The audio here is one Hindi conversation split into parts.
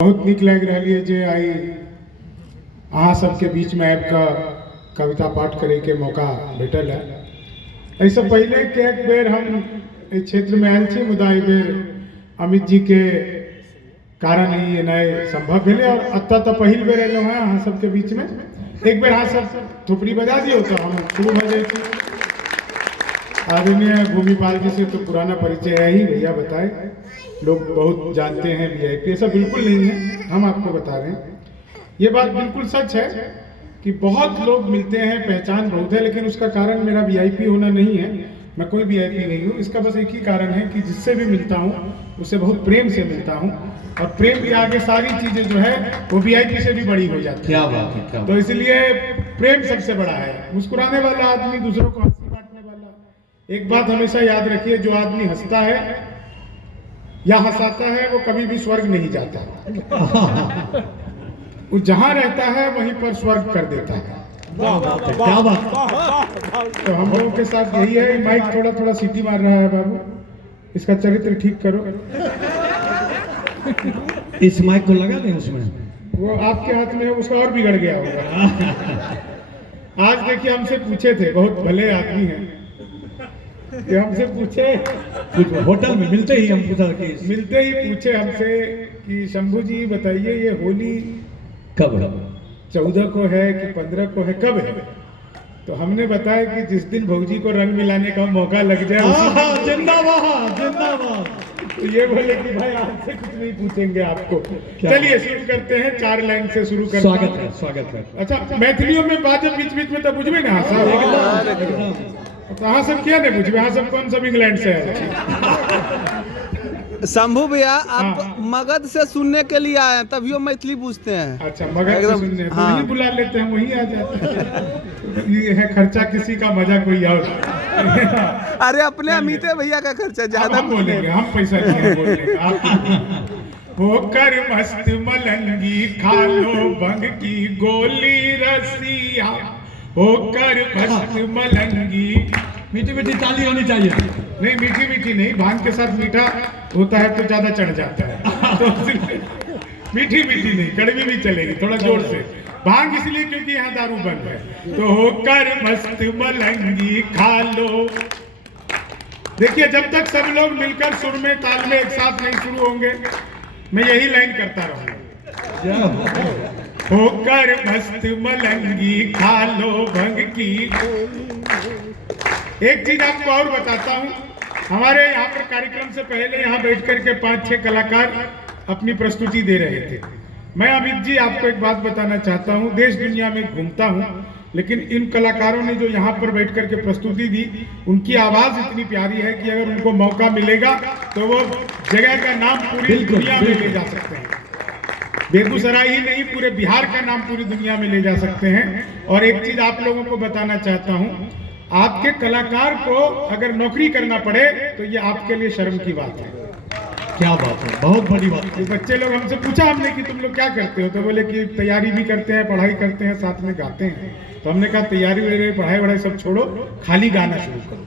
बहुत नीक लग रहा है जे आई अहाँ सबके बीच में आबि कऽ कविता पाठ करे के मौका भेटल है। ऐसे पहले के एक बेर हम इस क्षेत्र में आयल छी, मुदा एहि बेर अमित जी के कारण ही एनाइ संभव भेले और अतः तो पहिल बेर एलहुँ हैं अहाँ सबके बीच में। एक बेर अहाँ सब थोपड़ी बजा दियो तो हम शुरू हो जाए। आदरणीय भूमिपाल जी से तो पुराना परिचय है ही, भैया बताए, लोग बहुत जानते हैं वीआईपी, ऐसा बिल्कुल नहीं है, हम आपको बता रहे हैं। ये बात बिल्कुल सच है कि बहुत लोग मिलते हैं, पहचान बहुत है, लेकिन उसका कारण मेरा वीआईपी होना नहीं है। मैं कोई वीआईपी नहीं हूँ। इसका बस एक ही कारण है कि जिससे भी मिलता हूँ उससे बहुत प्रेम से मिलता हूँ, और प्रेम के आगे सारी चीजें जो है वो वीआईपी से भी बड़ी हो जाती है। क्या बात है, क्या तो इसलिए प्रेम सबसे बड़ा है। मुस्कुराने वाला आदमी, दूसरों को हंसी बांटने वाला। एक बात हमेशा याद रखिए, जो आदमी हंसता है या हंसाता है वो कभी भी स्वर्ग नहीं जाता। वो जहां रहता है वहीं पर स्वर्ग कर देता है। क्या बात। तो हम लोगों के साथ यही है। माइक थोड़ा थोड़ा सीटी मार रहा है बाबू, इसका चरित्र ठीक करो। इस माइक को लगा दें उसमें, वो आपके हाथ में है, उसका और बिगड़ गया होगा। आज देखिए हमसे पूछे थे, बहुत भले आदमी हैं, कि हमसे पूछे कुछ होटल में मिलते ही हम पूछा कि मिलते ही पूछे हमसे कि शंभू जी बताइए ये होली कब 14 को है कि 15 को है, कब है? तो हमने बताया कि जिस दिन भौजी को रंग मिलाने का मौका लग जाए। जिंदाबाद जिंदाबाद। तो ये बोले कि भाई आज से कुछ नहीं पूछेंगे आपको। चलिए शुरू करते हैं, 4 लाइन से शुरू करते हैं। स्वागत है, स्वागत है। अच्छा, मैथिलियों में बात जब बीच बीच में तब बुझबे ना तो अहाँ सब क्या नहीं बुझबे? अहाँ सब कौन सब इंग्लैंड से आए? शंभू भैया आप मगध से सुनने के लिए आए हैं, तभियो मैथिली पूछते हैं। अच्छा, मगध से सुनने तो हाँ। वही बुला लेते हैं, वही आ जाते हैं। ये है खर्चा किसी का, मजा कोई और। अरे अपने अमिते भैया का खर्चा ज्यादा बोलेंगे, हम पैसा नहीं बोलेंगे। होकर मस्त मलंगी खा लो भंग की गोली रसिया, होकर मस्त मलंगी। मीठी मीठी ताली होनी चाहिए। नहीं, मीठी मीठी नहीं, भांग के साथ मीठा होता है तो ज्यादा चढ़ जाता है। तो मीठी मीठी नहीं, कड़वी भी चलेगी, थोड़ा जोर से। भांग इसलिए क्योंकि यहाँ दारू बंद है। तो होकर मस्त मलंगी खा लो। देखिए, जब तक सब लोग मिलकर सुर में ताल में एक साथ नहीं शुरू होंगे, मैं यही लाइन करता रहूंगा। होकर मस्त मलंगी खा लो भंग की। एक चीज आपको और बताता हूँ, हमारे यहाँ पर कार्यक्रम से पहले यहाँ बैठ करके 5-6 कलाकार अपनी प्रस्तुति दे रहे थे। मैं अमित जी आपको एक बात बताना चाहता हूँ, देश दुनिया में घूमता हूँ, लेकिन इन कलाकारों ने जो यहाँ पर बैठ करके प्रस्तुति दी, उनकी आवाज इतनी प्यारी है कि अगर उनको मौका मिलेगा तो वो जगह का नाम पूरी दुनिया में ले जा सकते हैं। बेगूसराय ही नहीं, पूरे बिहार का नाम पूरी दुनिया में ले जा सकते हैं। और एक चीज आप लोगों को बताना चाहता हूँ, आपके कलाकार को अगर नौकरी करना पड़े तो ये आपके लिए शर्म की बात है। क्या बात है, बहुत बड़ी बात है। बच्चे लोग हमसे पूछा हमने कि तुम लोग क्या करते हो, तो बोले कि तैयारी भी करते हैं, पढ़ाई करते हैं, साथ में गाते हैं। तो हमने कहा तैयारी वगैरह पढ़ाई वढ़ाई सब छोड़ो, खाली गाना शुरू करो।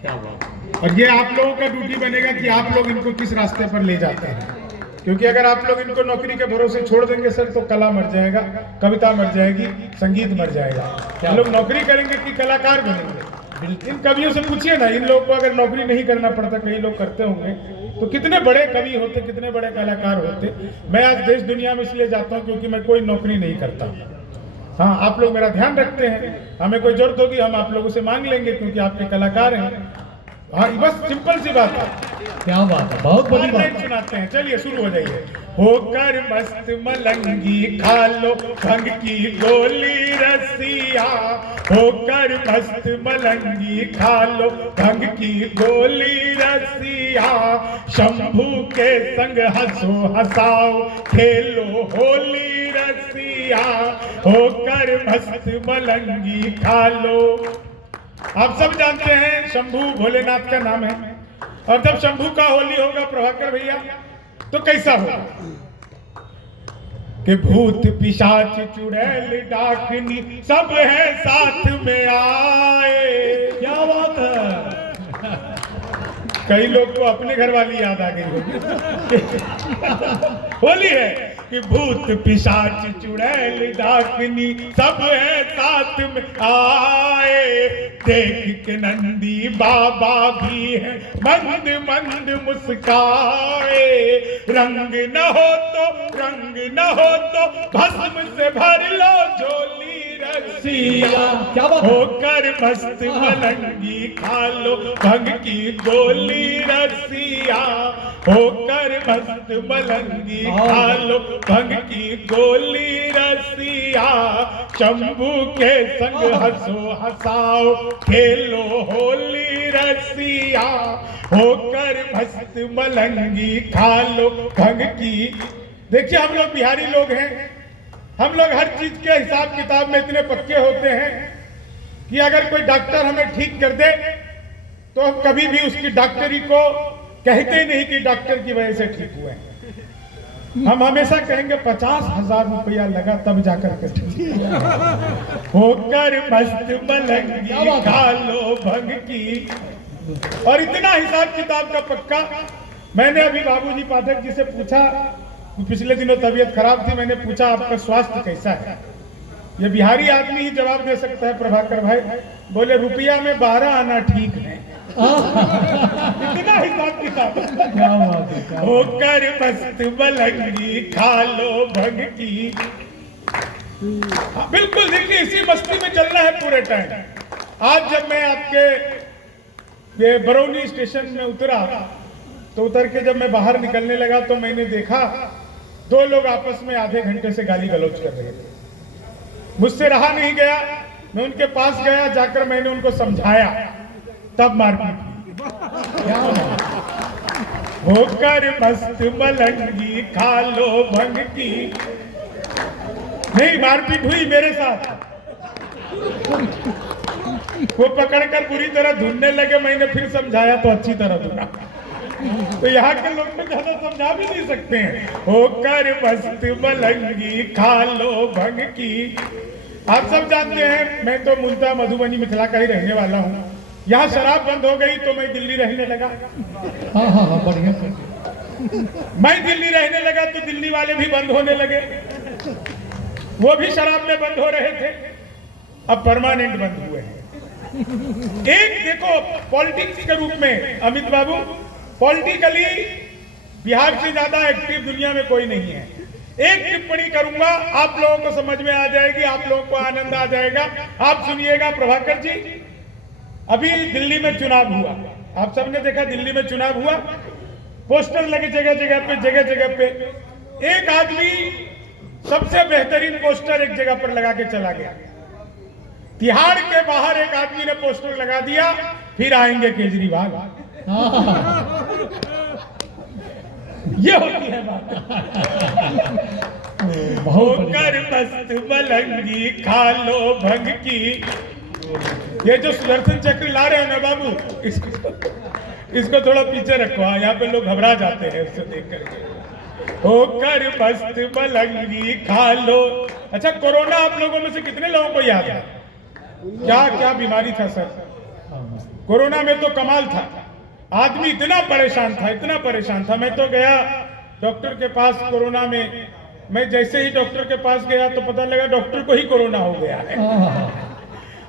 क्या बात है। और ये आप लोगों का ड्यूटी बनेगा कि आप लोग इनको किस रास्ते पर ले जाते हैं, क्योंकि अगर आप लोग इनको नौकरी के भरोसे छोड़ देंगे सर, तो कला मर जाएगा, कविता मर जाएगी, संगीत मर जाएगा। क्या लोग नौकरी करेंगे कि कलाकार बनेंगे? इन कवियों से पूछिए ना, इन लोगों को अगर नौकरी नहीं करना पड़ता, कई लोग करते होंगे, तो कितने बड़े कवि होते, कितने बड़े कलाकार होते। मैं आज देश दुनिया में इसलिए जाता हूँ क्योंकि मैं कोई नौकरी नहीं करता। हाँ, आप लोग मेरा ध्यान रखते हैं, हमें कोई जरूरत होगी हम आप लोगों से मांग लेंगे, क्योंकि आपके कलाकार हैं। हाँ, बस सिंपल सी बात है। क्या बात है, बहुत बड़ी बात है। सुनाते हैं, चलिए शुरू हो जाइए। होकर मस्त मलंगी खा लो भंग की गोली रसिया, होकर मस्त मलंगी खा लो भंग की गोली रसिया, शंभू के संग हंसो हंसाओ खेलो होली रसिया, होकर मस्त मलंगी खा लो। आप सब जानते हैं शंभू भोलेनाथ का नाम है, और जब शंभू का होली होगा प्रभाकर भैया, तो कैसा होगा कि भूत पिशाच चुड़ैल डाकनी सब है साथ में आए। क्या बात है। कई लोग को अपने घर वाली याद आ गई होगी। होली है, कि भूत पिशाच चुड़ैल डाकनी सब है साथ में आए। देख के नंदी बाबा भी है मंद मंद मुस्काए। रंग न हो तो भस्म से भर लो झोली रसिया। क्या बात है? होकर मस्त मलंगी खा लो भंग की गोली रसिया। होकर मस्त मलंगी खा लो भंग की गोली रसिया। शंभू के संग हंसो हंसाओ खेलो होली रसिया। होकर मस्त मलंगी खा लो भंग की। देखिए हम लोग बिहारी लोग हैं, हम लोग हर चीज के हिसाब किताब में इतने पक्के होते हैं कि अगर कोई डॉक्टर हमें ठीक कर दे तो हम कभी भी उसकी डॉक्टरी को कहते ही नहीं कि डॉक्टर की वजह से ठीक हुए हैं। हम हमेशा कहेंगे 50,000 रुपया लगा तब जाकर के ठीक हुआ। होकर मस्त मलंगी खा लो भंग की। और इतना हिसाब किताब का पक्का। मैंने अभी बाबूजी पाठक जी से पूछा, पिछले दिनों तबीयत खराब थी, मैंने पूछा आपका स्वास्थ्य कैसा है। ये बिहारी आदमी ही जवाब दे सकता है प्रभाकर भाई। बोले रुपया में 12 आना ठीक है। इतना हिसाब किताब। क्या बात है, क्या बात होकर मस्त मलंगी खा लो भंग की। हाँ, बिल्कुल देखिए इसी मस्ती में चलना है पूरे टाइम। आज जब मैं आपके ये बरौनी स्टेशन में उतरा तो उतर के जब मैं बाहर निकलने लगा तो मैंने देखा 2 लोग आपस में आधे घंटे से गाली गलौज कर रहे थे। मुझसे रहा नहीं गया, मैं उनके पास गया, जाकर मैंने उनको समझाया, तब मारपीट। होकर मस्त मलंगी खा लो भंग की। नहीं, मारपीट हुई मेरे साथ। वो पकड़कर बुरी तरह धुनने लगे, मैंने फिर समझाया तो अच्छी तरह धुना। तो यहाँ के लोग तो ज्यादा समझा भी नहीं सकते हैं। होकर मस्त मलंगी खा लो भंग की। आप सब जानते हैं मैं तो मूलतः मधुबनी मिथिला का ही रहने वाला हूँ। यहाँ शराब बंद हो गई तो मैं दिल्ली रहने लगा। हाँ बढ़िया। मैं दिल्ली रहने लगा तो दिल्ली वाले भी बंद होने लगे। वो भी शराब में बंद हो रहे थे, अब परमानेंट बंद हुए हैं। एक देखो पॉलिटिक्स के रूप में अमित बाबू, पॉलिटिकली बिहार से ज्यादा एक्टिव दुनिया में कोई नहीं है। एक टिप्पणी करूंगा, आप लोगों को समझ में आ जाएगी, आप लोगों को आनंद आ जाएगा। आप सुनिएगा प्रभाकर जी, अभी दिल्ली में चुनाव हुआ, आप सबने देखा दिल्ली में चुनाव हुआ, पोस्टर लगे जगह जगह पे। एक आदमी सबसे बेहतरीन पोस्टर एक जगह पर लगा के चला गया। तिहाड़ के बाहर एक आदमी ने पोस्टर लगा दिया, फिर आएंगे केजरीवाल। ये होती है बात। होकर मस्त मलंगी खा लो भंग की। ये जो सुदर्शन चक्र ला रहे हैं ना बाबू, इसको थोड़ा पीछे रखो। यहाँ पे लोग घबरा जाते हैं उससे देख करके। होकर मस्त मलंगी खा लो। अच्छा, कोरोना आप लोगों में से कितने लोगों को याद है? क्या क्या बीमारी था सर? कोरोना में तो कमाल था, आदमी इतना परेशान था। मैं तो गया डॉक्टर के पास कोरोना में। मैं जैसे ही डॉक्टर के पास गया तो पता लगा डॉक्टर को ही कोरोना हो गया है।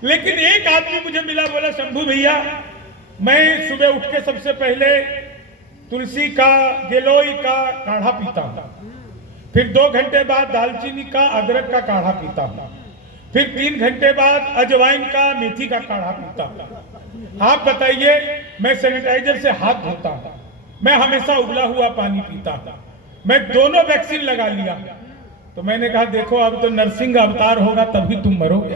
लेकिन एक आदमी मुझे मिला, बोला शंभू भैया, मैं सुबह उठ के सबसे पहले तुलसी का, गिलोय का काढ़ा पीता हूँ, फिर 2 घंटे बाद दालचीनी का, अदरक का काढ़ा पीता हूँ, फिर 3 घंटे बाद अजवाइन का, मेथी का काढ़ा पीता हूँ। आप बताइए, मैं सैनिटाइजर से हाथ धोता हूँ, मैं हमेशा उबला हुआ पानी पीता हूँ, मैं दोनों वैक्सीन लगा लिया। तो मैंने कहा देखो अब तो नरसिंह अवतार होगा तभी तुम मरोगे।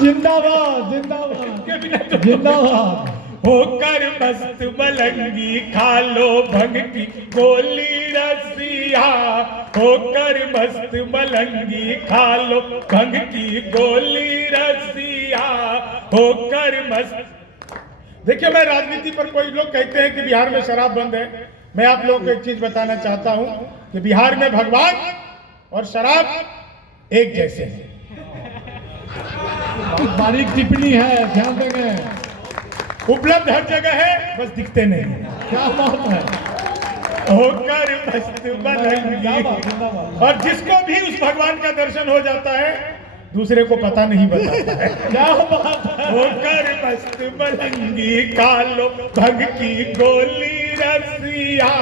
जिंदाबाद जिंदाबाद जिंदाबाद। होकर मस्त मलंगी खा लो भंग की गोली रसिया। होकर मस्त मलंगी खा लो भंग की गोली रसिया। होकर मस्त। देखिए, मैं राजनीति पर, कोई लोग कहते हैं कि बिहार में शराब बंद है। मैं आप लोगों को एक चीज बताना चाहता हूं कि बिहार में भगवान और शराब एक जैसे हैं। बारीक टिप्पणी है, ध्यान देंगे। उपलब्ध हर जगह है, बस दिखते नहीं। क्या बात है। होकर मस्त मलंगी। और जिसको भी उस भगवान का दर्शन हो जाता है दूसरे को पता नहीं बताता है। क्या बात है। होकर मस्त मलंगी कालो भंग की गोली रसिया,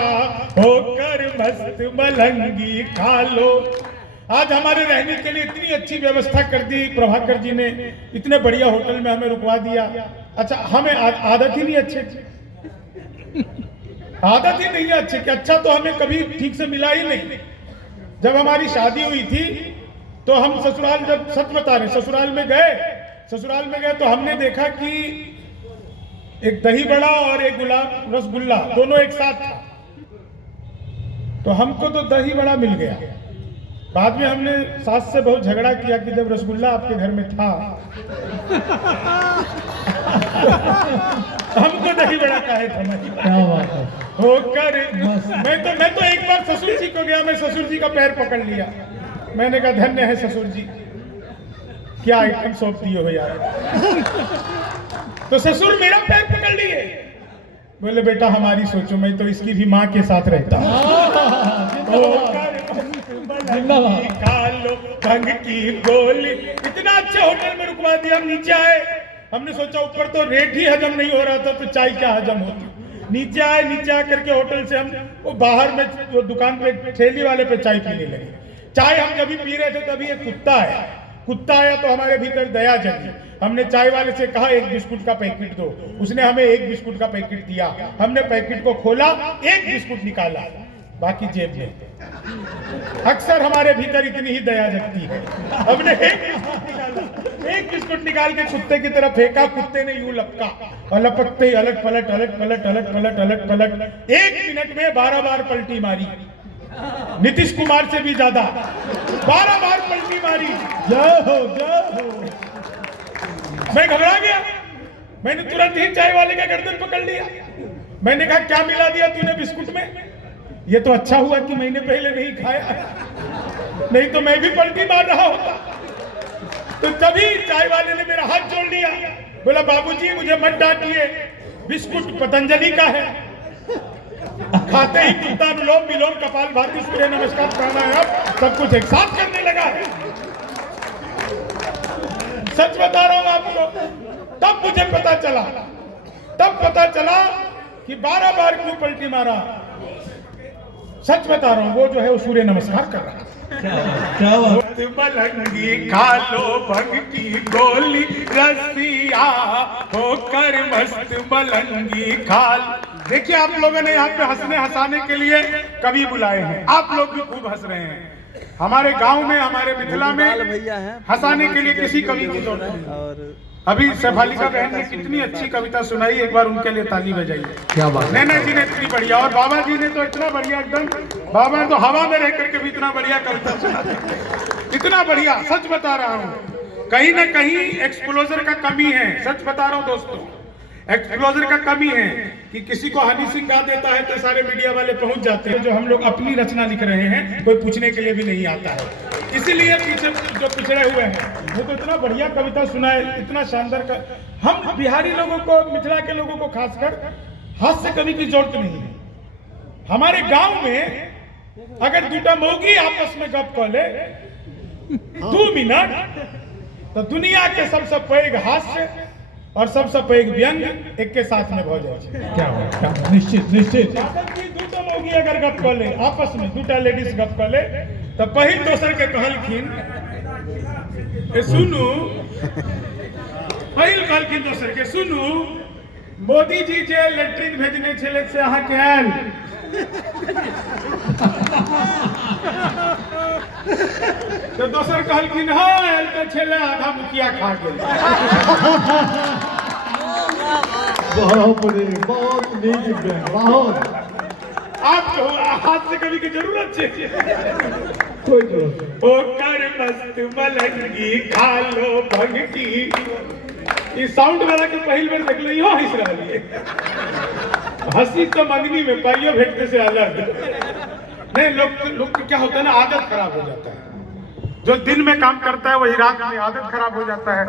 होकर मस्त मलंगी खालो। आज हमारे रहने के लिए इतनी अच्छी व्यवस्था कर दी प्रभाकर जी ने, इतने बढ़िया होटल में हमें रुकवा दिया। अच्छा हमें आदत ही नहीं अच्छे आदत ही नहीं है अच्छे कि अच्छा तो हमें कभी ठीक से मिला ही नहीं। जब हमारी शादी हुई थी तो हम ससुराल, जब सच बता रहे ससुराल में गए तो हमने देखा कि एक दही बड़ा और एक गुलाब रसगुल्ला दोनों एक साथ था। तो हमको तो दही बड़ा मिल गया। बाद में हमने सास से बहुत झगड़ा किया कि जब रसगुल्ला आपके घर में था हमको दही बड़ा काहे था। क्या बात है। होकर मैं तो एक बार ससुर जी को गया, मैं ससुर जी का पैर पकड़ लिया। मैंने कहा धन्य है ससुर जी, क्या आइटम सौंप दिए हो यार। तो ससुर मेरा पैर पकड़ लिए, बोले बेटा हमारी सोचो, मैं तो इसकी भी माँ के साथ रहता हूँ। कालो भंग की गोली, इतना अच्छे होटल में रुकवा दिया। हम नीचे आए, हमने सोचा ऊपर तो रेट ही हजम नहीं हो रहा था तो चाय क्या हजम होती। नीचे आ करके होटल से हम वो बाहर में वो दुकान पे ठेली वाले पे चाय पीने लगे। चाय हम जब भी पी रहे थे तभी एक कुत्ता आया तो हमारे भीतर दया जगी। हमने चाय वाले से कहा एक बिस्कुट का पैकेट दो, उसने हमें एक बिस्कुट का पैकेट दिया। हमने पैकेट को खोला, एक बिस्कुट निकाला, बाकी जेब में। अक्सर हमारे भीतर इतनी ही दया जगती है। हमने एक बिस्कुट निकाल के कुत्ते की तरफ फेंका, कुत्ते ने यूं लपका और लपकते ही अलट पलट 1 मिनट में 12 बार पलटी मारी। नीतीश कुमार से भी ज्यादा 12 बार पलटी मारी। जय हो। मैं घबरा गया, मैंने तुरंत ही चाय वाले का गर्दन पकड़ लिया। मैंने कहा क्या मिला दिया तूने बिस्कुट में? ये तो अच्छा हुआ कि मैंने पहले नहीं खाया, नहीं तो मैं भी पलटी मार रहा होता। तो तभी चाय वाले ने मेरा हाथ जोड़ लिया, बोला बाबूजी मुझे मत डांटिए, बिस्कुट पतंजलि का है। खाते ही कुत्ता अनुलोम विलोम कपाल भाती सूर्य नमस्कार प्राणायाम सब कुछ एक साथ करने लगा है। सच बता रहा हूं आपको, तब मुझे पता चला कि 12 बार क्यों पलटी मारा। सच बता रहा हूं, वो जो है वो सूर्य नमस्कार कर रहा है। क्या बात। मलंगी खालो भंग की गोली रसिया, होकर मस्त मलंगी खाल। देखिए आप लोगों ने यहाँ पे हंसाने के लिए कवि बुलाए हैं, आप लोग भी खूब हंस रहे हैं। हमारे गांव में, हमारे मिथिला में हंसाने के लिए किसी कवि की जरूरत नहीं। और अभी सफालिका बहन ने कितनी अच्छी कविता सुनाई, एक बार उनके लिए ताली बजाइए। क्या बात। नैना जी ने इतनी बढ़िया, और बाबा जी ने तो इतना बढ़िया, एकदम बाबा तो हवा में रह करके भी इतना बढ़िया कविता सुना, इतना बढ़िया। सच बता रहा हूँ, कहीं ना कहीं एक्सप्लोजर का कमी है। सच बता रहा हूँ दोस्तों, एक्सप्लोजर का कमी है कि किसी को हनी सिंह गा देता है तो सारे मीडिया वाले पहुंच जाते हैं। जो हम लोग अपनी रचना लिख रहे हैं कोई पूछने के लिए भी नहीं आता है, इसीलिए पीछे जो पिछड़े हुए हैं। वो तो इतना बढ़िया कविता सुनाए, इतना शानदार का। हम बिहारी लोगों को, मिथिला के लोगों को खासकर हास्य कवि की जरूरत नहीं है। हमारे गांव में अगर दूटा मौगी आपस में गप कर ले 2 मिनट तो दुनिया के सबसे पैघ हास्य और सबसे पैघ व्यंग एक के साथ में हो जाए। क्या बात। निश्चित। दूटा मौगी अगर गप कर ले आपस में, दूटा लेडीज गप कर ले तो पहिल दोसर के कहलखिन सुनू, पहिल कहलखिन दोसर के सुनू, मोदी जी जे लेट्रिन भेजने छले से अहाँ के आयल। तो दोसर कहलखिन हाँ आयल तो छले, आधा मुखिया खा गेल। बहुत नीक, बहुत। आपको हाथ से कभी की जरूरत है? कोई जरूरत। होकर मस्त मलंगी खालो भंग की। ये साउंड वाला के पहली बार देख लो, यो हंस रहा है। हंसी तो मंगनी में, पाइयो भेटने से अलग नहीं। लोग क्या होता है ना, आदत खराब हो जाता है। जो दिन में काम करता है वही रात में आदत खराब हो जाता है।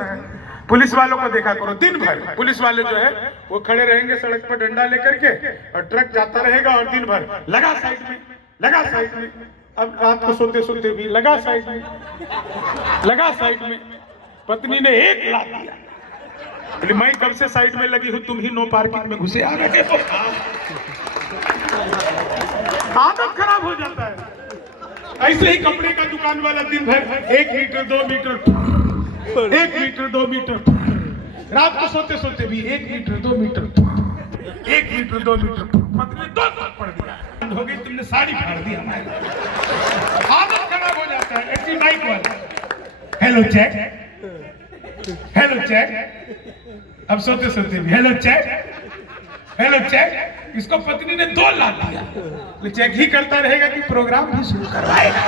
पुलिस वालों को देखा करो, दिन भर पुलिस वाले जो है वो खड़े रहेंगे सड़क पर डंडा लेकर के, और ट्रक जाता रहेगा और दिन भर लगा साइड में, लगा साइड में। अब रात को सोते सोते भी लगा साइड में, लगा साइड में। पत्नी ने एक लात दिया, बोले मैं कब से साइड में लगी हूं, तुम ही नो पार्किंग में घुसे आ गए हो। आदत खराब हो जाता है। ऐसे ही कपड़े का दुकान वाला दिन भर 1 मीटर 2 मीटर, 1 मीटर 2 मीटर, रात को सोते सोते भी 1 मीटर 2 मीटर, 1 मीटर 2 मीटर। पत्नी 2 थप्पड़ दिया, हो गई, तुमने साड़ी फाड़ दी हमारी। आदत खराब हो जाता है। ऐसी माइक वाला, हेलो चेक, हेलो चेक, अब सोते सोते भी हेलो चेक, हेलो चेक। इसको पत्नी ने 2 लात दिया, तो चेक ही करता रहेगा कि प्रोग्राम भी शुरू करवाएगा।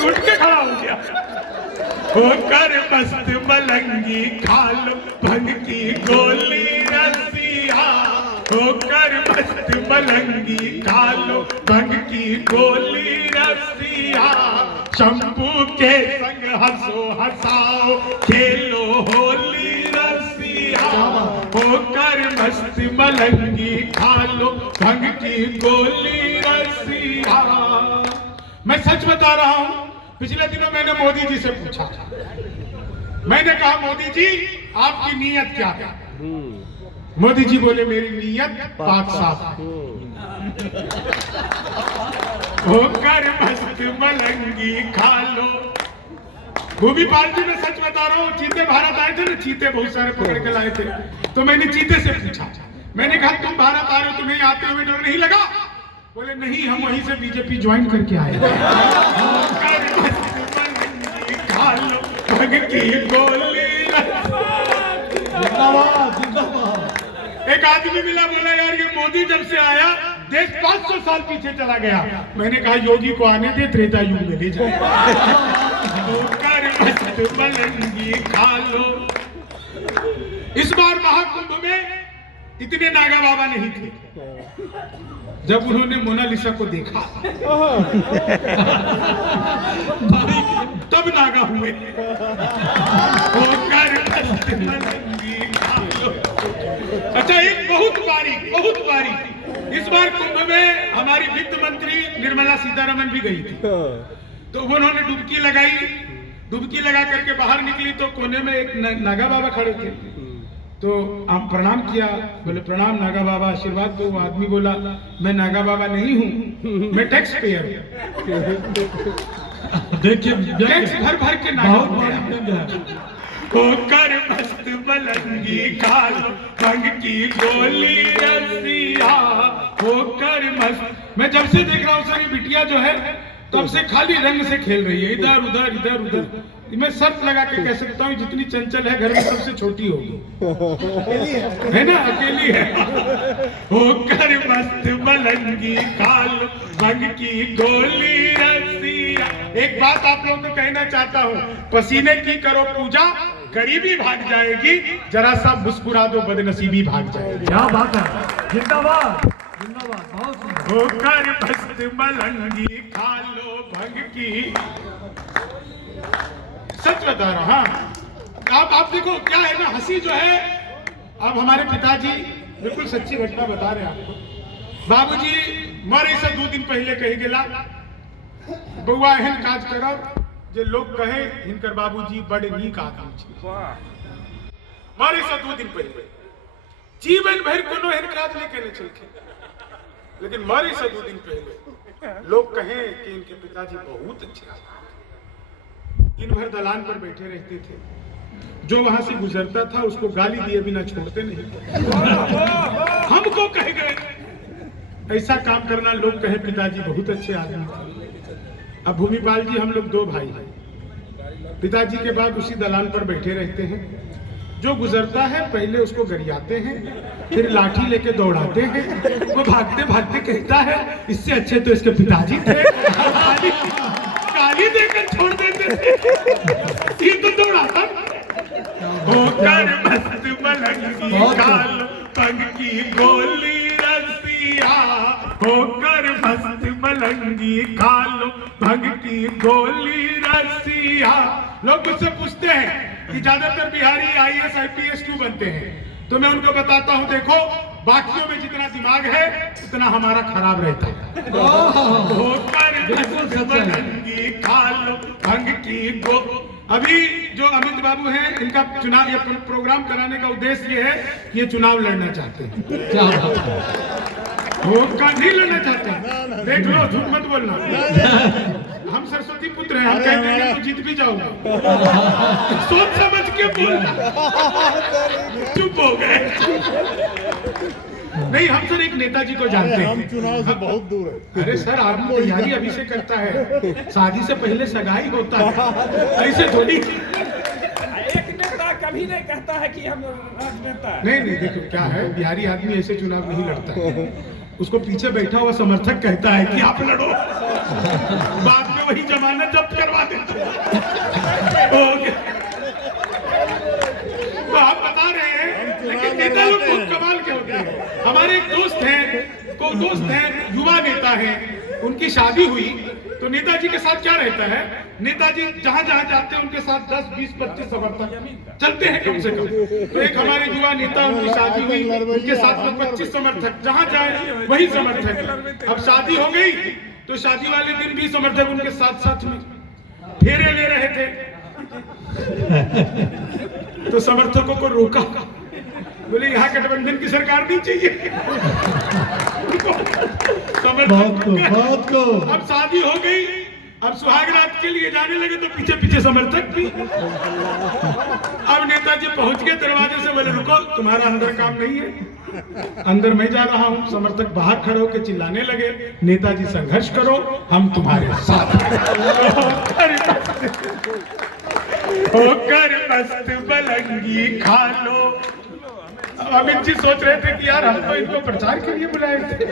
उठ के खड़ा हो गया, होकर मस्त मलंगी खा लो भंग की गोली रसिया, होकर मस्त मलंगी खा लो भंग की गोली रसिया, शंभू के संग हंसो हंसाओ खेलो होली रसिया, होकर मस्त मलंगी खा लो भंग की गोली रसिया। मैं सच बता रहा हूं, पिछले दिनों मैंने मोदी जी से पूछा, मैंने कहा मोदी जी आपकी नीयत क्या है? मोदी जी बोले मेरी नीयत पाक साफ है। होकर मस्त मलंगी खा लो। भूमिपाल जी मैं सच बता रहा हूँ, चीते भारत आए थे ना, चीते बहुत सारे पकड़ के लाए थे, तो मैंने चीते से पूछा, मैंने कहा तुम भारत आ रहे हो, तुम्हें आते हुए डर नहीं लगा? बोले नहीं, हम वहीं से बीजेपी ज्वाइन करके आए। खा लो भंग की गोली। जिंदाबाद जिंदाबाद। एक आदमी मिला, बोला यार ये मोदी जब से आया देश 500 साल पीछे चला गया। मैंने कहा योगी को आने दे, त्रेता युग में ले जाए। मलंगी खा लो। इस बार महाकुंभ में इतने नागा बाबा नहीं थे। जब उन्होंने मोनालिसा को देखा तब नागा हुए। अच्छा, एक बहुत बारीक इस बार कुंभ में हमारी वित्त मंत्री निर्मला सीतारमन भी गई थी, तो उन्होंने डुबकी लगा करके बाहर निकली, तो कोने में एक नागा बाबा खड़े थे, तो आप प्रणाम किया, बोले प्रणाम नागा बाबा, आशीर्वाद दो। आदमी बोला मैं नागा बाबा नहीं हूँ, मैं टैक्स पेयर हूँ। देखिए टैक्स भर के नागा होकर मस्त मलंगी खा लो भंग की गोली रसिया, होकर मस्त। मैं जब से देख रहा हूँ सर, ये बिटिया जो है तब से खाली रंग से खेल रही है, इधर उधर इधर उधर। मैं शर्त लगा के कह सकता हूँ जितनी चंचल है घर में सबसे छोटी होगी, है ना, अकेली है। होकर मस्त मलंगी खा लो भंग की गोली रसिया। एक बात आप लोगों को कहना चाहता हूँ, पसीने की करो पूजा, गरीबी भाग जाएगी, जरा सा मुस्कुरा दो बदनसीबी भाग जाएगी। क्या बात है, जिंदाबाद जिंदाबाद। बहुत होकर मस्त मलंगी खा लो भंग की। सच बता रहा, हाँ आप देखो क्या है ना, हंसी जो है। अब हमारे पिताजी बिल्कुल सच्ची घटना बता रहे हैं आपको। बाबूजी मरे से 2 दिन पहले कही गेला, बउआ एहन काज करब जे लोग कहे हिनकर बाबूजी बड़े नीक आदमी छै। मरे से 2 दिन पहले जीवन भर कोनो एहन काज नहीं केने छलखिन, लेकिन मरे से 2 दिन पहले लोग कहे कि इनके पिताजी बहुत अच्छे आदमी, दिन भर दलान पर बैठे रहते थे, जो वहां से गुजरता था उसको गाली दिए बिना छोड़ते नहीं। हमको कह गए ऐसा काम करना, लोग कहे पिताजी बहुत अच्छे आदमी थे। अब भूमिपाल जी हम लोग 2 भाई हैं, पिताजी के बाद उसी दलान पर बैठे रहते हैं, जो गुजरता है पहले उसको गरियाते हैं, फिर लाठी लेके दौड़ाते हैं, वो भागते भागते कहता है इससे अच्छे तो इसके पिताजी थे, गाली देकर छोड़ देते थे, ये तो दौड़ाता। होकर मस्त मलंगी खा लो भंग की गोली रसिया, होकर मस्त मलंगी खा लो भंग की गोली रसिया। यहाँ लोग मुझसे पूछते हैं कि ज्यादातर बिहारी IAS IPS क्यों बनते हैं, तो मैं उनको बताता हूँ, देखो बाकियों में जितना दिमाग है उतना हमारा खराब रहता है। खा लो भंग की गो। अभी जो अमित बाबू हैं, इनका चुनाव, ये प्रोग्राम कराने का उद्देश्य ये है कि ये चुनाव लड़ना चाहते हैं। क्या बात है। वो नहीं लड़ना चाहते हैं, देख लो, झूठ मत बोलना। हम सरस्वती पुत्र हैं, हम कहते हैं तो जीत भी जाओगे। सोच समझ के बोलना। चुप हो गए। नहीं, हम सर एक नेताजी को जानते हैं। हम चुनाव से बहुत दूर है। अरे सर, आदमी तैयारी अभी से करता है, शादी से पहले सगाई होता है, ऐसे थोड़ी। एक नेता कभी नहीं कहता है कि हम राजनेता हैं। नहीं, देखो क्या है, बिहारी आदमी ऐसे चुनाव नहीं लड़ता है। उसको पीछे बैठा हुआ समर्थक कहता है कि आप लड़ो, बाद में वही जमानत जब्त करवा देता है। तो आप बता रहे हैं, लेकिन नेता लोग बहुत कमाल के होते हैं। हमारे एक दोस्त हैं, युवा नेता हैं, उनकी शादी हुई तो नेताजी के साथ क्या रहता है, नेताजी जहां जहां जाते हैं उनके साथ 10, 20, 25 समर्थक चलते हैं कम से कम। तो एक हमारे युवा नेता, उनकी शादी हुई, उनके साथ में 25 समर्थक, जहां जाए वही समर्थक। अब शादी हो गई तो शादी वाले दिन भी समर्थक उनके साथ साथ में फेरे ले रहे थे। तो समर्थकों को रोका, बोले यहाँ गठबंधन की सरकार नहीं चाहिए। बहुत को अब शादी हो गई, अब सुहाग रात के लिए जाने लगे तो पीछे पीछे समर्थक भी। अब नेताजी पहुंच गए दरवाजे से, बोले रुको, तुम्हारा अंदर काम नहीं है, अंदर मैं जा रहा हूं। समर्थक बाहर खड़े होकर चिल्लाने लगे, नेताजी संघर्ष करो, हम तुम्हारे साथ होकर मस्त बलंगी खा लो। अमित जी सोच रहे थे कि यार हम तो इनको प्रचार के लिए बुलाए थे।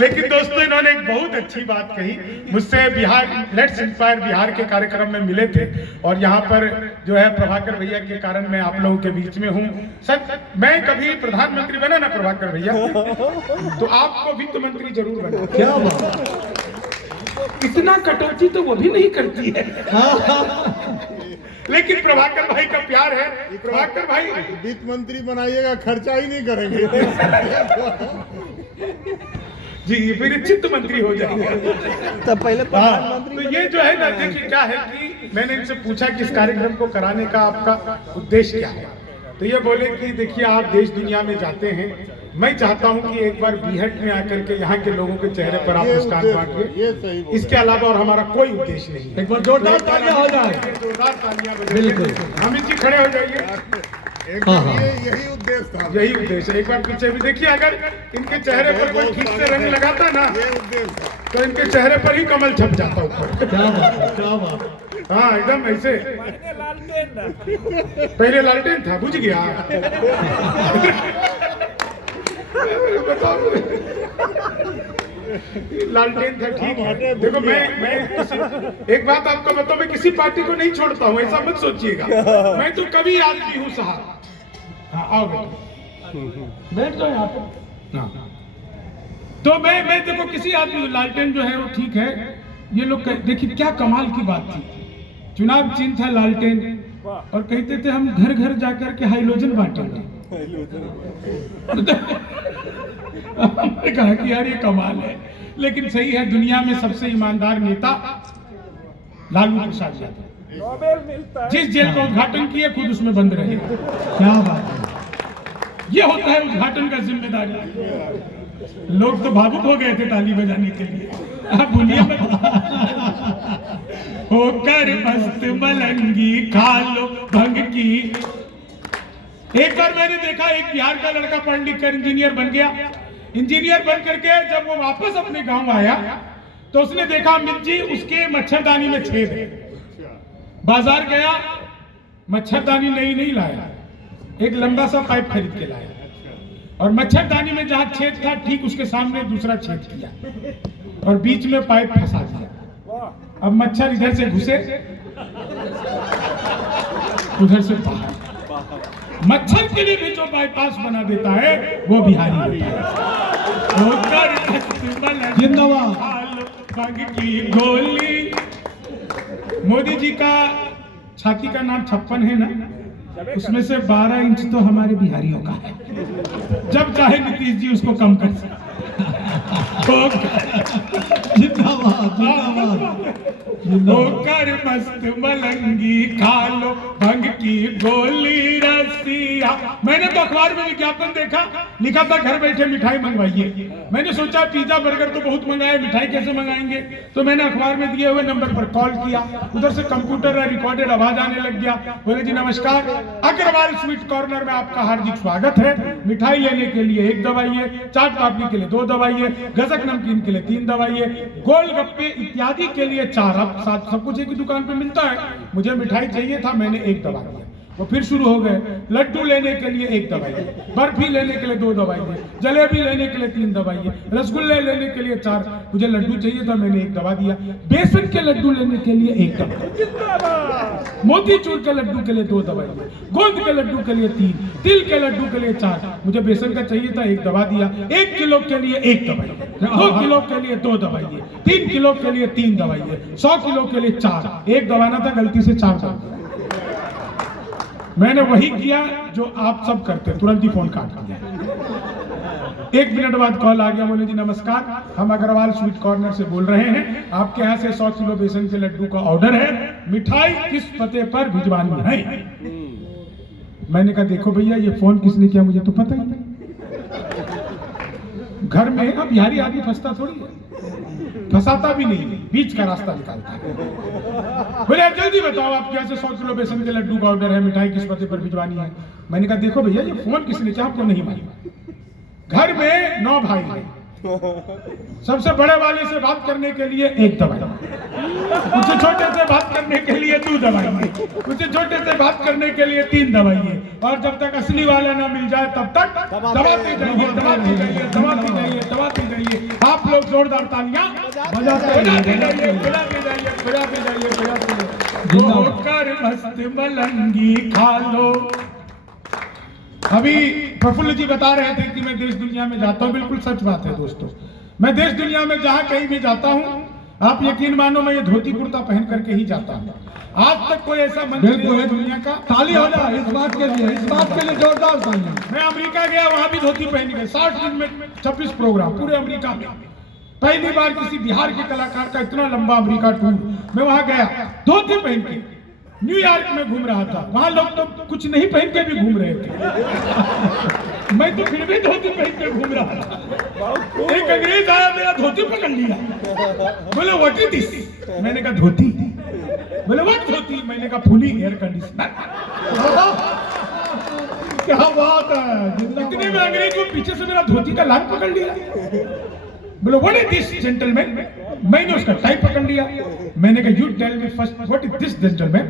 लेकिन दोस्तों, इन्होंने एक बहुत अच्छी बात कही मुझसे। बिहार लेट्स इंस्पायर बिहार के कार्यक्रम में मिले थे, और यहाँ पर जो है प्रभाकर भैया के कारण मैं आप लोगों के बीच में हूँ। सच, मैं कभी प्रधानमंत्री बना ना प्रभाकर भैया, तो आपको वित्त मंत्री जरूर बना। क्या बात। इतना कटौती तो वो भी नहीं करती है। लेकिन प्रभाकर भाई का प्यार है। प्रभाकर भाई वित्त मंत्री बनाइएगा, खर्चा ही नहीं करेंगे। जी, फिर चित्त मंत्री हो जाएगा। तो पहले तो ये जो है ना, देखिए क्या है कि मैंने इनसे पूछा कि इस कार्यक्रम को कराने का आपका उद्देश्य क्या है, तो ये बोले कि देखिए आप देश दुनिया में जाते हैं, मैं चाहता हूं कि एक बार बीहट में आकर के यहाँ के लोगों के चेहरे पर आप मुस्कान ये बांटिए। सही बोला। इसके अलावा और हमारा कोई उद्देश्य नहीं है। एक बार जोरदार तालियां हो जाए। जोरदार तालियां बिल्कुल। अमित जी खड़े हो जाइए। एकदम यही उद्देश्य था। यही उद्देश्य है। एक बार पीछे भी देखिए, अगर इनके चेहरे पर कोई ठीक से रंग लगाता ना, ये उद्देश्य था। तो इनके चेहरे पर ही कमल छप जाता ऊपर। क्या बात है, क्या बात। हाँ, एकदम ऐसे। पहले लालटेन था। पहले लालटेन था, बुझ गया। लालटेन था, ठीक है। देखो मैं एक बात आपको बताऊं, मैं किसी पार्टी को नहीं छोड़ता हूँ, ऐसा मत सोचिएगा। मैं तो कभी आदमी हूँ साहब। हाँ, आओ बैठ जाओ यहाँ पे। हाँ। तो मैं देखो किसी आदमी, लालटेन जो है वो ठीक है। ये लोग देखिए क्या कमाल की बात थी, चुनाव चिन्ह था लालटेन, और कहते थे हम घर घर जाकर के हाइलोजन बांटेंगे। हमने कहा कि यार ये कमाल है, लेकिन सही है, दुनिया में सबसे ईमानदार नेता लालू प्रसाद यादव। नोबेल मिलता है। जिस जेल का उद्घाटन किए खुद उसमें बंद रहे। क्या बात है। ये होता है उद्घाटन का जिम्मेदारी। लोग तो भावुक हो गए थे ताली बजाने के लिए। आप भूलिए मत। होकर मस्त मलंगी खा लो भंग की। एक बार मैंने देखा, एक बिहार का लड़का पढ़ लिख कर इंजीनियर बन गया। इंजीनियर बन करके जब वो वापस अपने गांव आया तो उसने देखा अमित जी उसके मच्छरदानी में छेद है। बाजार गया, मच्छरदानी नहीं लाया, एक लंबा सा पाइप खरीद के लाया, और मच्छरदानी में जहां छेद था ठीक उसके सामने दूसरा छेद किया, और बीच में पाइप फंसा दिया। अब मच्छर इधर से घुसे, उधर से बाहर। मच्छर के लिए भी जो बाईपास बना देता है वो बिहारी होता है। जिंदाबाद। भाग की गोली मोदी जी का छाती का नाम 56 है ना, उसमें से 12 इंच तो हमारे बिहारियों का है। जब चाहे नीतीश जी उसको कम कर सकते। जिंदाबाद जिंदाबाद होकर मस्त मलंगी खा लो भंग की गोली रसिया। मैंने तो अखबार में विज्ञापन देखा, लिखा था घर बैठे मिठाई मंगवाइए। मैंने सोचा पिज्जा बर्गर तो बहुत मंगाए, मिठाई कैसे मंगाएंगे। तो मैंने अखबार में दिए हुए नंबर पर कॉल किया, उधर से कंप्यूटर रिकॉर्डेड आवाज आने लग गया। बोले जी नमस्कार, अग्रवाल स्वीट कॉर्नर में आपका हार्दिक स्वागत है। मिठाई लेने के लिए 1 दबाइए, चाट पापड़ी के लिए 2 दबाइए, गजक नमकीन के लिए 3 दबाइए, गोलगप्पे इत्यादि के लिए 4। अब साथ सब कुछ एक ही दुकान पे मिलता है। मुझे मिठाई चाहिए था, मैंने 1 दबा दिया। वो फिर शुरू हो गए, लड्डू लेने के लिए 1 दबाइए, बर्फी लेने के लिए 2 दबाइए, जलेबी लेने के लिए 3 दबाइए, रसगुल्ले लेने के लिए 4। मुझे लड्डू चाहिए था, मैंने 1 दबा दिया। बेसन के लड्डू लेने के लिए 1 दबा, मोतीचूर के लड्डू के लिए 2 दबाइए, गोंद के लड्डू के लिए 3, तिल के लड्डू के लिए 4। मुझे बेसन का चाहिए था, 1 दबा दिया। 1 किलो के लिए 1 दबाइए, 2 किलो के लिए 2 दबाइए, 3 किलो के लिए 3 दबाइए, 100 किलो के लिए 4। 1 दबाना था, गलती से 4 दबा। मैंने वही किया जो आप सब करते, तुरंत ही फोन काट दिया। 1 मिनट बाद कॉल आ गया, बोले जी नमस्कार, हम अग्रवाल स्वीट कॉर्नर से बोल रहे हैं, आपके यहाँ से 100 किलो बेसन के लड्डू का ऑर्डर है, मिठाई किस पते पर भिजवानी है। मैंने कहा देखो भैया, ये फोन किसने किया मुझे तो पता ही नहीं। घर में अब बिहारी आदमी फंसता थोड़ी है, फंसाता भी नहीं, बीच का रास्ता निकालता है। बोले आप जल्दी बताओ, आपके यहाँ से 100 किलो बेसन के लड्डू का ऑर्डर है, मिठाई किस पते पर भिजवानी है। मैंने कहा देखो भैया, ये फोन किसने किया आपको नहीं मालूम। घर में 9 भाई हैं, सबसे बड़े वाले से बात करने के लिए 1 दबाई, उससे छोटे से बात करने के लिए 2 दबाइए, उससे छोटे से बात करने के लिए 3 दबाइए, और जब तक असली वाला ना मिल जाए तब तक दबाते जाइए, दबाते जाइए, दबाते जाइए, दबाते जाइए। आप लोग जोरदार तालियां बजाते जाइए, बजाते जाइए, बजाते जाइए, बजाते जाइए। होकर मस्त मलंगी खा लो। अभी प्रफुल्ल जी बता रहे थे कि मैं देश दुनिया में जाता हूँ, बिल्कुल सच बात है दोस्तों। मैं देश दुनिया में जहाँ कहीं भी जाता हूँ, आप यकीन मानो मैं ये धोती कुर्ता पहन करके ही जाता हूँ। आज तक कोई ऐसा मंच नहीं है दुनिया का। ताली हो जाए इस बात के लिए, इस बात के लिए जोरदार ताली। मैं अमेरिका गया, वहां भी धोती पहन गए। 60 दिन में 26 प्रोग्राम पूरे अमेरिका में। पहली बार किसी बिहार के कलाकार का इतना लंबा अमेरिका टूर, मैं वहां गया धोती पहन के। न्यूयॉर्क में घूम रहा था, वहां लोग तो कुछ नहीं पहन के भी घूम रहे थे, मैं तो फिर भी धोती पहन के घूम रहा था। एक अंग्रेज आया, मेरा धोती पकड़ लिया, बोले व्हाट इज दिस। मैंने कहा धोती। बोले व्हाट धोती। मैंने कहा फुली एयर कंडीशनर। क्या बात है। इतने में अंग्रेज को पीछे से मेरा धोती का लाइन पकड़ लिया। बोले व्हाट इज दिस जेंटलमैन। मैंने उसका टाई पकड़ लिया। मैंने कहा you tell me first what is this gentleman.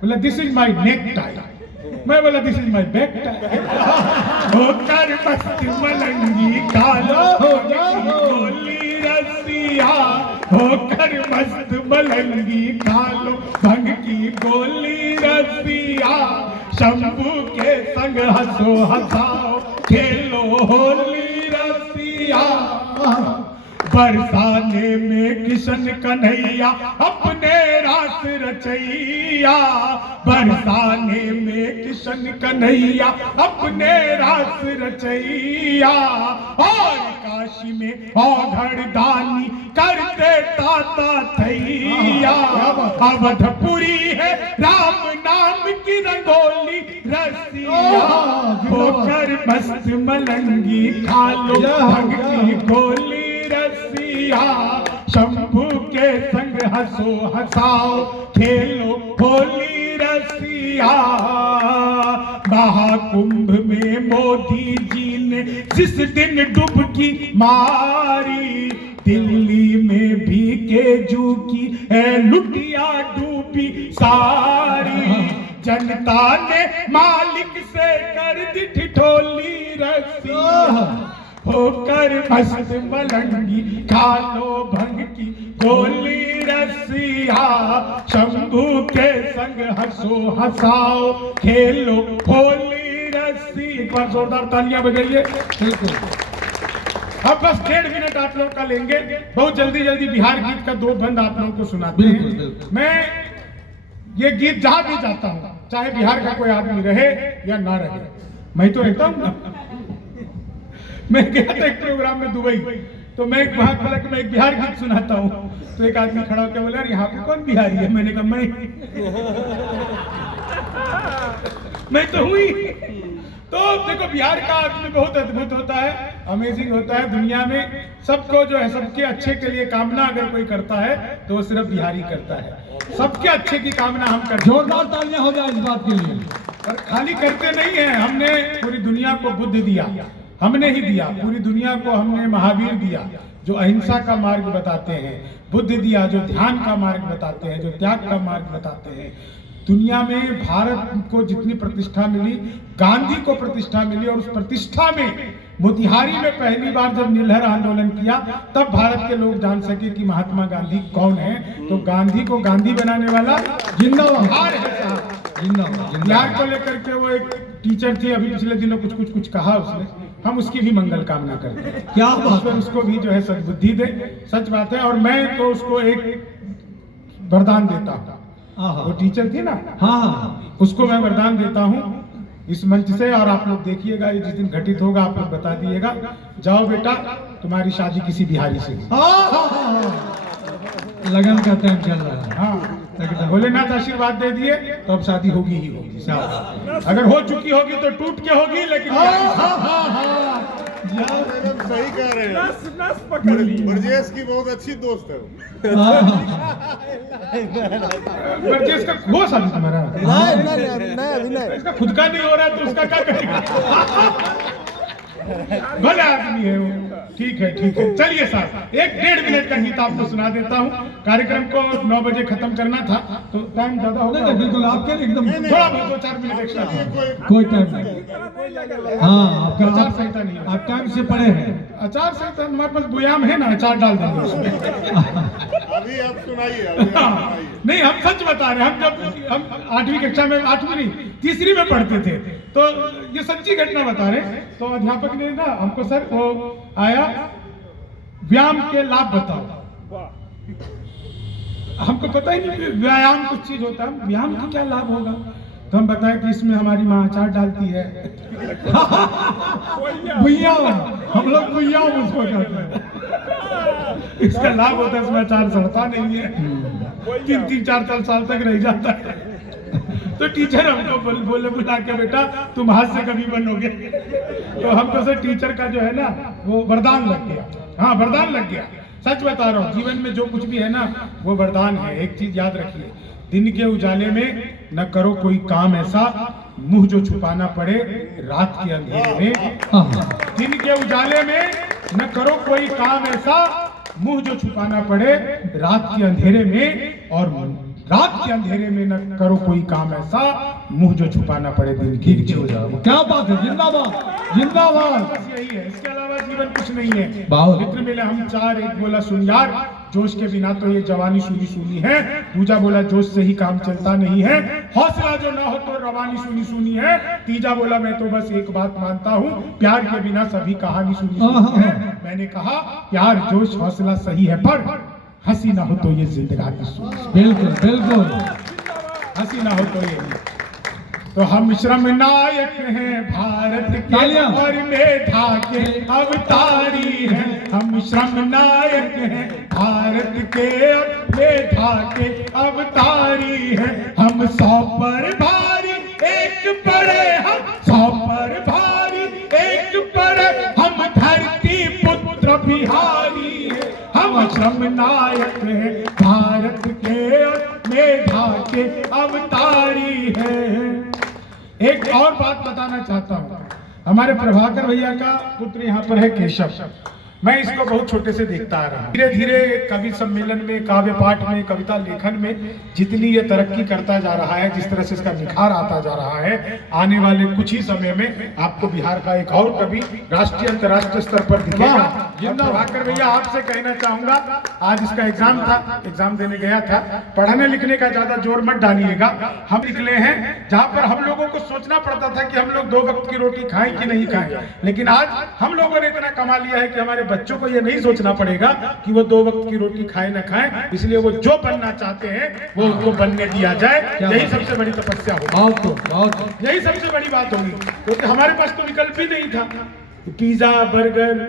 बोला this is my necktie. मैं बोला this is my back tie. होकर मस्त मलंगी खा लो गोली रसिया। होकर मस्त मलंगी खा लो भंग की गोली रसिया। शंभू के संग हंसो हंसाओ खेलो होली रसिया। बरसाने में किशन कन्हैया अपने रास रचैया। बरसाने में किशन कन्हैया अपने रास रचैया। और काशी में औघड़ दानी करते ताता थैया। अवधपुरी है राम नाम की रंगोली रसिया। होकर मस्त मलंगी खा लो भंग की गोली रसिया। शंभू के संग हंसो हंसाओ खेलो होली रसिया। महाकुंभ में मोदी जी ने जिस दिन डुबकी मारी। दिल्ली में भी केजू की है लुटिया डूबी सारी। जनता ने मालिक से कर दी ठिठोली रसिया। होकर मस्त मलंगी खा लो भंग की गोली रसिया। शंभू के संग हंसो हंसाओ खेलो होली रसी। एक बार जोरदार तालियां बजाइए। अब बस 1.5 मिनट आप लोग का लेंगे, बहुत जल्दी जल्दी बिहार गीत का 2 बंद आप लोगों को सुनाते हैं। मैं ये गीत जहां भी जाता हूँ, चाहे बिहार का कोई आदमी रहे या ना रहे, मैं तो रहता हूँ ना। मैं गया था एक प्रोग्राम में दुबई, तो मैं वहां बोला कि मैं एक बिहार गीत सुनाता हूँ, तो एक आदमी खड़ा होकर बोला, यहाँ पे कौन बिहारी है? मैंने कहा मैं तो हुई। तो देखो, बिहार का आदमी बहुत अद्भुत होता है, अमेजिंग होता है। दुनिया में सबको जो है, सबके अच्छे के लिए कामना अगर कोई करता है तो वो सिर्फ बिहारी करता है। सबके अच्छे की कामना हम करते हैं। जोरदार तालियां हो जाए इस बात के लिए। और खाली करते नहीं है, हमने पूरी दुनिया को बुद्ध दिया, हमने ही दिया। पूरी दुनिया को हमने महावीर दिया, जो अहिंसा का मार्ग बताते हैं। बुद्ध दिया, जो ध्यान का मार्ग बताते हैं, जो त्याग का मार्ग बताते हैं। दुनिया में भारत को जितनी प्रतिष्ठा मिली, गांधी को प्रतिष्ठा मिली, और उस प्रतिष्ठा में मोतिहारी में पहली बार जब नीलहर आंदोलन किया, तब भारत के लोग जान सके कि महात्मा गांधी कौन है। तो गांधी को गांधी बनाने वाला जिंदाबाद बिहार है साहब। जिंदाबाद। बिहार को लेकर के वो एक टीचर थी, अभी पिछले दिनों कुछ कहा उसने, हम उसकी भी मंगल कामना करते हैं। क्या बात ईश्वर उसको भी जो है सद्बुद्धि दे, सच बात है। और मैं तो उसको एक वरदान देता हूँ, वो टीचर थी ना, हाँ, उसको मैं वरदान देता हूँ इस मंच से। और आप लोग देखिएगा, ये जिस दिन घटित होगा आप लोग बता दिएगा। जाओ बेटा, तुम्हारी शादी किसी बिहारी से। लगन का टाइम चल रहा है। हाँ, भोलेनाथ आशीर्वाद दे दिए तो अब शादी होगी ही होगी। अगर हो चुकी होगी तो टूट के होगी, लेकिन मैडम सही कह रहे हैं। नस पकड़ ली। ब्रजेश की बहुत अच्छी दोस्त है वो। ब्रजेश का हुआ शादी तुम्हारा? नहीं इसका खुद का नहीं हो रहा है तो उसका क्या करेगा? भले आदमी है वो। ठीक है, ठीक है, चलिए साहब, 1-1.5 मिनट का गीत आपको सुना देता हूँ। कार्यक्रम को 9 बजे खत्म करना था, तो टाइम ज्यादा हो गया। बिल्कुल आपके लिए एकदम थोड़ा बहुत 2-4 मिनट एक्स्ट्रा। कोई टाइम नहीं। हाँ, आपका आचार संहिता नहीं है। आप टाइम से पड़े हैं। अचार संहिता हमारे पास बुयाम है ना, अचार डाल देंगे उसमें। अभी आप सुनाइए, अभी आप सुनाइए। नहीं, हम सच बता रहे हैं। हम जब हम 8वीं कक्षा में, 8वीं नहीं 3री में पढ़ते थे, तो ये सच्ची घटना बता रहे हैं। तो अध्यापक ने ना हमको, सर वो आया, व्यायाम के लाभ बताओ। हमको पता ही नहीं व्यायाम कुछ चीज होता है, व्यायाम का क्या लाभ होगा। तो हम बताएं कि इसमें हमारी माँ अचार डालती है। भैया, हम लोग भैया उसको कहते हैं। इसका लाभ होता है, इसमें अचार सड़ता नहीं है, 3-3, 4 साल तक रह जाता है। तो टीचर हमको बोले बुला के, बेटा तुम हाथ से कभी बनोगे। तो हमको सर टीचर का जो है ना वो वरदान लग गया। हाँ, वरदान लग गया, सच बता रहा हूँ। जीवन में जो कुछ भी है ना वो वरदान है। एक चीज याद रखिए, दिन के उजाले में न करो कोई काम ऐसा, मुंह जो छुपाना पड़े रात के अंधेरे में। दिन के उजाले में न करो कोई काम ऐसा, मुंह जो छुपाना पड़े रात के अंधेरे में। और रात के अंधेरे में न करो कोई काम ऐसा, मुंह जो छुपाना पड़े दिन की उजाले। क्या बात है, जिंदाबाद जिंदाबाद। बस यही है, इसके अलावा जीवन कुछ नहीं है। बहुत। मित्र मिले हम 4, एक बोला सुन यार, जोश के बिना तो ये जवानी सुनी सुनी है। दूजा बोला जोश से ही काम चलता नहीं है, हौसला जो ना हो तो रवानी सुनी सुनी है। तीजा बोला मैं तो बस एक बात मानता हूँ, प्यार के बिना सभी कहानी सुनी सुनी है। मैंने कहा प्यार जोश हौसला सही है, पर हंसी ना हो तो ये जिंदगानी सुनी। बिल्कुल बिल्कुल, हंसी ना हो तो ये। तो हम श्रम नायक हैं भारत के और मेधा के अवतारी हैं। हम श्रम नायक हैं भारत के और मेधा के अवतारी हैं। हम 100 पर भारी एक पड़े, हम 100 पर भारी एक पड़े, हम धरती पुत्र बिहारी हैं। हम श्रम नायक हैं भारत के और मेधा के अवतारी हैं। एक और बात बताना चाहता हूँ, हमारे प्रभाकर भैया का पुत्र यहाँ पर है केशव। मैं इसको बहुत छोटे से देखता आ रहा हूँ। धीरे धीरे कवि सम्मेलन में, काव्य पाठ में, कविता लेखन में जितनी ये तरक्की करता जा रहा है, जिस तरह से इसका निखार आता जा रहा है, आने वाले कुछ ही समय में आपको बिहार का एक और कवि राष्ट्रीय अंतर्राष्ट्रीय स्तर पर दिखेगा। प्रभाकर भैया आपसे कहना चाहूंगा, आज इसका एग्जाम था, एग्जाम देने गया था, पढ़ने लिखने का ज्यादा जोर मत डालिएगा। हम निकले हैं जहाँ पर हम लोगों को सोचना पड़ता था कि हम लोग 2 वक्त की रोटी खाएं कि नहीं खाएं, लेकिन आज हम लोगों ने इतना कमा लिया है कि हमारे बच्चों को ये नहीं सोचना पड़ेगा कि वो 2 वक्त की रोटी खाए ना खाए, इसलिए वो जो बनना चाहते हैं वो उनको बनने दिया जाए। यही सबसे बड़ी तपस्या होगी, बहुत यही सबसे बड़ी बात होगी। क्योंकि हमारे पास तो विकल्प ही नहीं था। पिज्जा बर्गर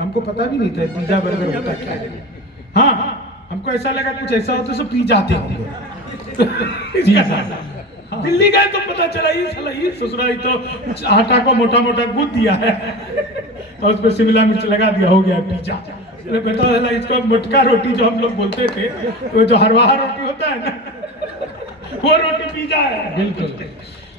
हमको पता भी नहीं था पिज्जा बर्गर होता क्या है। हाँ, हमको ऐसा लगा कुछ ऐसा होता तो पी जाते होंगे। दिल्ली गए तो पता चला ये साला ये ससुराई तो आटा को मोटा मोटा गूंथ दिया है और उस पर शिमला मिर्च लगा दिया, हो गया पिज्जा। अरे बेटा साला इसको मोटका रोटी जो हम लोग बोलते थे, वो जो हरवाहा रोटी होता है ना, वो रोटी पिज्जा है। बिल्कुल।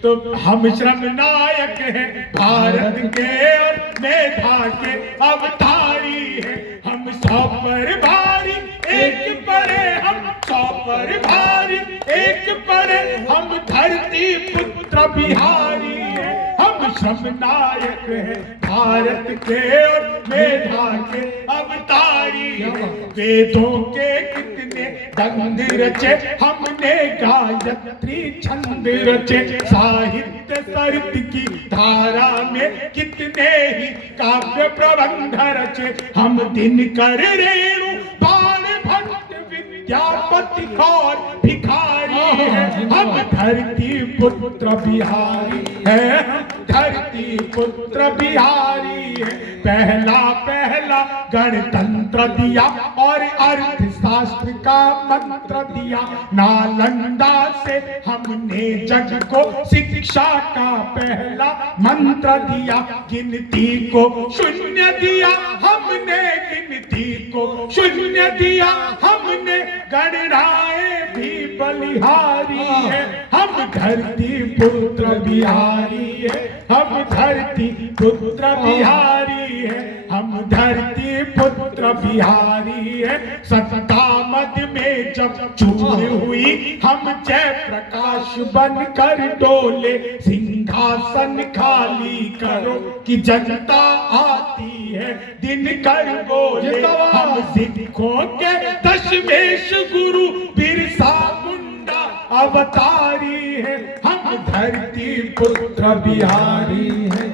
तो हम श्रम नायक हैं भारत के और मेधा के अवतारी हैं। हम 100 पर भारी एक पड़े, हम 100 पर भारी एक पड़े, हम धरती पुत्र बिहारी हैं। हम श्रम नायक हैं भारत के और मेधा के अवतारी हैं। वेदों के कितने दंड रचे, हमने गायत्री छंद रचे। साहित्य सरित की धारा में कितने ही काव्य प्रबंध रचे। हम दिनकर रेणु बाण भट्ट विद्यापति और भिखारी हैं। हम धरती पुत्र बिहारी हैं, हम धरती पुत्र बिहारी हैं। पहला पहला गणतंत्र दिया और अर्थशास्त्र का मंत्र दिया। नालंदा से हमने जग को शिक्षा का पहला मंत्र दिया। गिनती को शून्य दिया हमने, गिनती को शून्य दिया हमने। गणराएं भी बलिहारी है, हम धरती पुत्र बिहारी है। हम धरती पुत्र बिहारी है, हम धरती पुत्र बिहारी है। सत्ता मद में जब चूर हुई, हम जय प्रकाश बनकर डोले। सिंहासन खाली करो कि जनता आती है, दिन कर बोले। हम सिखों के दशमेश गुरु बिरसा मुंडा अवतारी है। हम धरती पुत्र बिहारी है,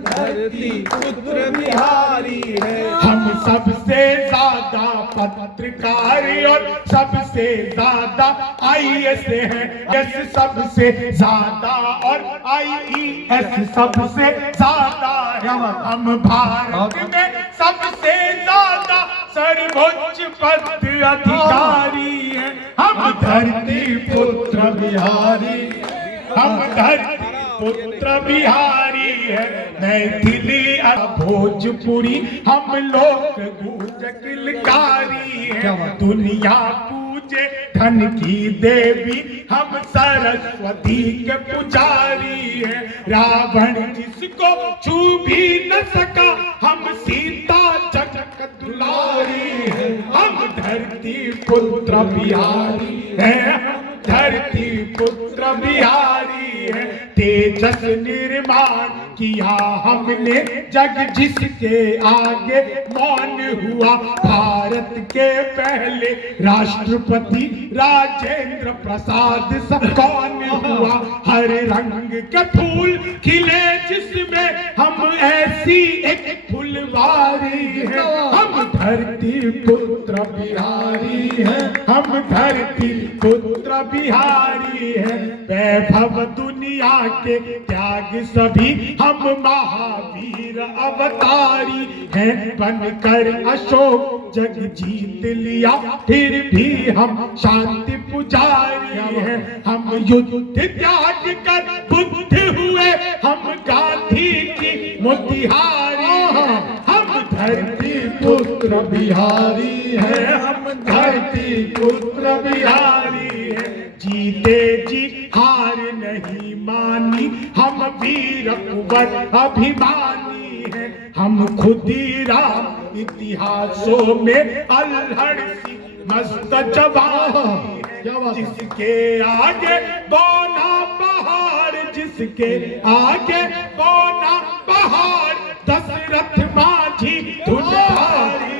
धरती पुत्र बिहारी है। हम सबसे ज्यादा पत्रकार और सबसे ज्यादा IAS हैं। एस सबसे ज्यादा और IES सबसे ज्यादा है। हम भारत में सबसे ज्यादा सर्वोच्च पद अधिकारी हैं। हम धरती पुत्र बिहारी, हम धरती पुत्र बिहारी है। मैथिली भोजपुरी हम लोग गूंज किलकारी है। दुनिया पूजे धन की देवी, हम सरस्वती के पुजारी है। रावण जिसको छू भी न सका, हम सीता जगत दुलारी है। हम धरती पुत्र बिहारी है, हम धरती पुत्र बिहारी है। तेजस निर्माण किया हमने, जग जिसके आगे मौन हुआ। भारत के पहले राष्ट्रपति राजेंद्र प्रसाद कौन हुआ। हर रंग के फूल खिले जिसमें, हम ऐसी एक फुलवारी है। हम धरती पुत्र बिहारी है, हम धरती पुत्र बिहारी है। वैभव दुनिया के त्याग सभी, हम महावीर अवतारी हैं। बनकर अशोक जग जीत लिया, फिर भी हम शांति पुजारी हैं। हम युद्ध त्याग कर बुद्ध हुए, हम गांधी की मोतिहारी हैं। हम धरती पुत्र बिहारी है, हम धरती पुत्र बिहारी है। जीते जी हार नहीं मानी, हम वीर कुंवर अभिमानी हैं। हम खुदीराम इतिहासों में अल्हड़ सी मस्त जवानी है। जिसके आगे बौना पहाड़, जिसके आगे बौना पहाड़, दशरथ माझी धुनधारी।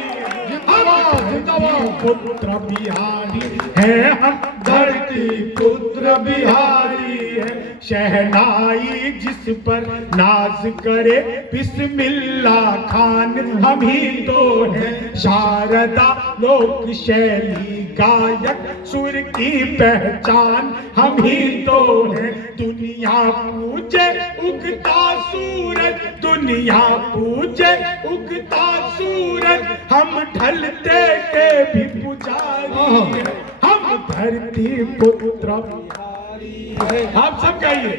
हम पुत्र बिहारी है, हम धरती पुत्र बिहारी है। शहनाई जिस पर नाज करे बिस्मिल्ला खान हम ही तो हैं। शारदा लोक शैली गायक सुर की पहचान हम ही तो हैं। दुनिया पूजे उगता सूरज, दुनिया पूजे उगता सूरज, हम ढलते के भी पुजारी हैं। हम धरती पुत्र आप सब कहिए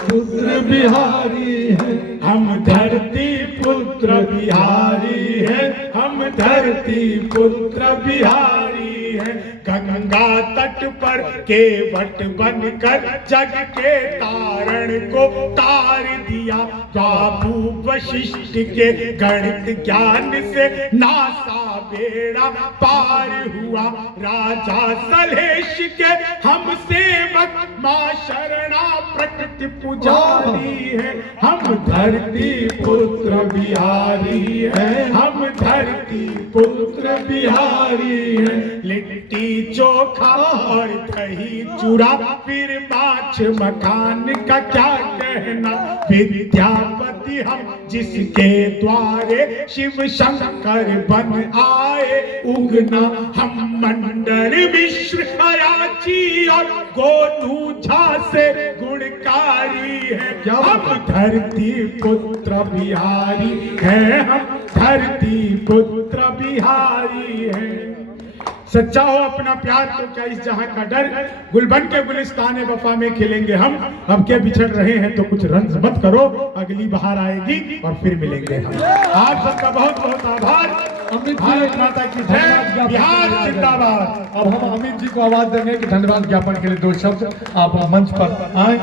पुत्र बिहारी है। हम धरती पुत्र बिहारी है। हम धरती पुत्र बिहारी है। गंगा तट पर केवट बनकर जग के तारण को तार दिया। बाबू वशिष्ठ के गणित ज्ञान से नासा बेड़ा पार हुआ। राजा सलेश के हम सेवक माँ शरणा प्रकृति पुजारी है। हम धरती पुत्र बिहारी है। हम धरती पुत्र बिहारी है। लिट्टी चोखा और दही चूड़ा फिर माछ मकान का क्या कहना। विद्यापति हम जिसके द्वारे शिव शंकर बन आए उगना। हम मंडन मिश्र अयाची और गोनू झा से गुणकारी है। हम धरती पुत्र बिहारी है। हम धरती पुत्र बिहारी है। सच्चा हो अपना प्यार तो क्या इस जहां का डर। गुलबन के गुलिस्तान वफा में खिलेंगे हम। अब के बिछड़ रहे हैं तो कुछ रंज मत करो, अगली बहार आएगी और फिर मिलेंगे हम। आप सबका बहुत बहुत आभार। अमित जी, भारत माता की जय। बिहार जिंदाबाद। अब हम अमित जी को आवाज देंगे कि धन्यवाद ज्ञापन के लिए 2 शब्द आप मंच पर आए।